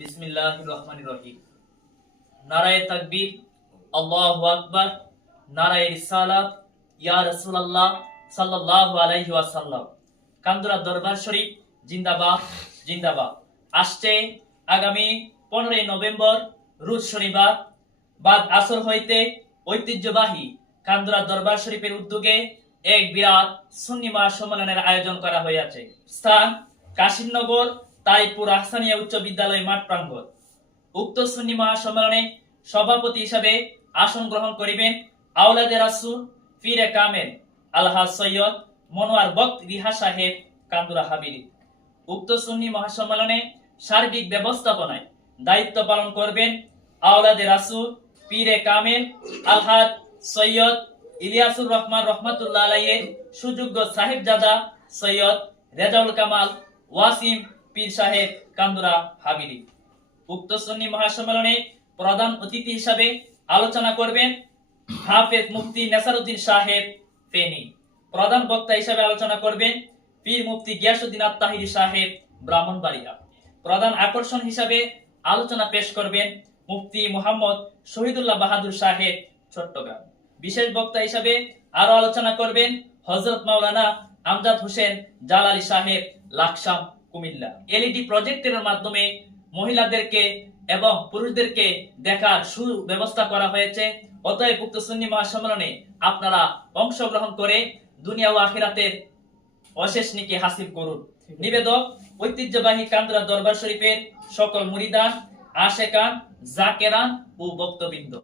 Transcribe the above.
বিসমিল্লাহির রহমানির রহিম। নারায়ে তাকবীর, আল্লাহু আকবার, নারায়ে রিসালাত, ইয়া রাসূলুল্লাহ সাল্লাল্লাহু আলাইহি ওয়াসাল্লাম। কান্দুরা দরবার শরীফ জিন্দাবাদ জিন্দাবাদ। আসছে আগামী 15 নভেম্বর রোজ শনিবার বাদ আসর হইতে ঐতিহ্যবাহী কান্দুরা দরবার শরীফের উদ্যোগে এক বিরাট সুন্নি মহাসম্মেলনের আয়োজন করা হয়েছে। স্থান কাশিমনগর তাইপুর আহসানিয়া উচ্চ বিদ্যালয় মাঠ প্রাঙ্গণ। উক্ত সুন্নি মহাসম্মেলনে সভাপতি হিসাবে আসন গ্রহণ করিবেন আওলাদে রাসূল পীরে কামেল আলহাজ সৈয়দ মনোয়ার বক্ত রিহা সাহেব কান্দুরা হাবিলি। উক্ত সুন্নি মহাসম্মেলনে সার্বিক ব্যবস্থাপনায় দায়িত্ব পালন করবেন আওলাদে রাসূল পীরে কামেল আলহাজ সৈয়দ ইলিয়াসুর রহমান রহমাতুল্লাহ আলাইহির সুযোগ্য সাহেবজাদা সৈয়দ রেজাউল কামাল ওয়াসিম পীর সাহেব কান্দুরা হাবিলি। উক্ত সুন্নি মহাসম্মেলনে প্রধান অতিথি হিসাবে আলোচনা করবেন হাফেজ মুফতি নেসারউদ্দিন সাহেব ফেনী। প্রধান বক্তা হিসাবে আলোচনা করবেন পীর মুফতি গিয়াসউদ্দিন আত-তাহিরি সাহেব ব্রাহ্মণবাড়িয়া। প্রধান আকর্ষণ হিসাবে আলোচনা পেশ করবেন মুফতি মুহাম্মদ শহীদুল্লাহ বাহাদুর সাহেব চট্টগ্রাম। বিশেষ বক্তা হিসাবে আরো আলোচনা করবেন হযরত মাওলানা আমজাদ হোসেন জালালী সাহেব লাকসাম কুমিল্লা। এলইডি প্রজেক্টরের মাধ্যমে মহিলাদেরকে এবং পুরুষদেরকে দেখার সুব্যবস্থা করা হয়েছে। অতএব উক্ত সুন্নি মহাসম্মেলনে আপনারা অংশগ্রহণ করে দুনিয়া ও আখিরাতের অশেষ নেকি হাসিল করুন। নিবেদক ঐতিহ্যবাহী কান্দুরা দরবার শরীফের সকল মুরিদান, আশেকান, জাকেরান ও ভক্তবৃন্দ।